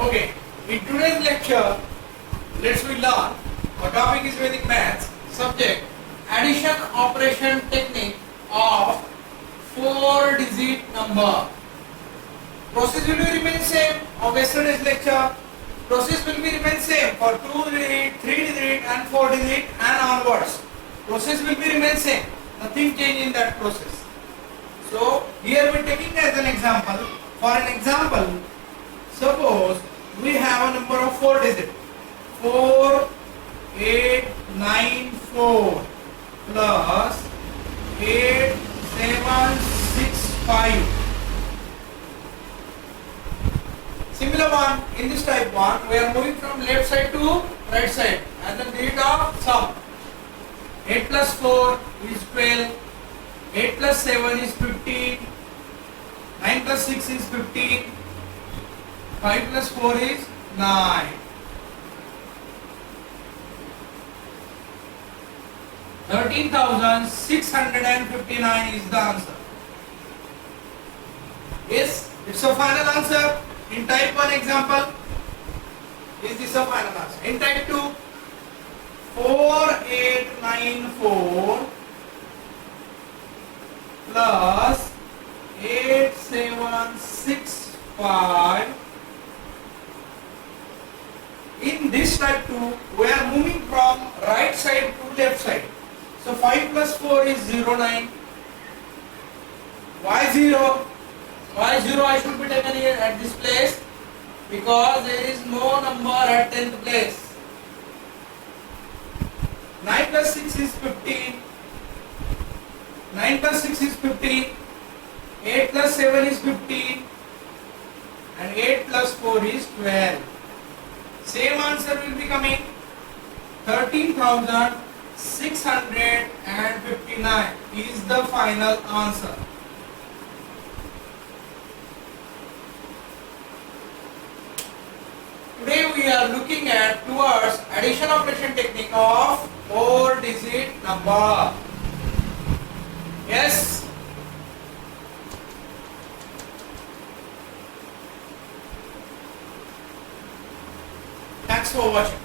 Okay, in today's lecture, let's we learn. Our topic is Vedic Maths. Subject: addition operation technique of 4-digit number. Process will be remain same of yesterday's lecture. Process will be remain same for 2-digit, 3-digit, and 4-digit and onwards. Process will be remain same. Nothing change in that process. So here we are taking as an example. For an example, suppose we have a number of 4 digits. 4894 plus 8765. Similar one, in this type one, we are moving from left side to right side and the digit of sum. 8 plus 4 is 12, 8 plus 7 is 15, 9 plus 6 is 15, 5 plus 4 is 9. 13,659 is the answer. Yes, it's a final answer. In type 1 example, is this a final answer? In type 2, 4894 plus 8765. In this type 2, we are moving from right side to left side. So 5 plus 4 is 09. Why 0? Why 0 I should be taken here at this place? Because there is no number at 10th place. 9 plus 6 is 15. 9 plus 6 is 15. 8 plus 7 is 15. And 8 plus 4 is 12. Same answer will be coming 13,659 is the final answer. Today we are looking at towards addition operation technique of 4-digit number. Yes. Thanks for watching.